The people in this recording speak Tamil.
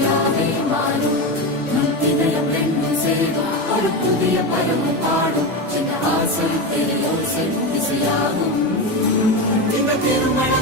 இசையாவே மாறும். நம் இதயம் ரெண்டும் சேரும் ஒரு புதிய பருவம் பாடும். சின்ன ஆசை பெரிய ஓசை இசையாகும். இந்த திருமண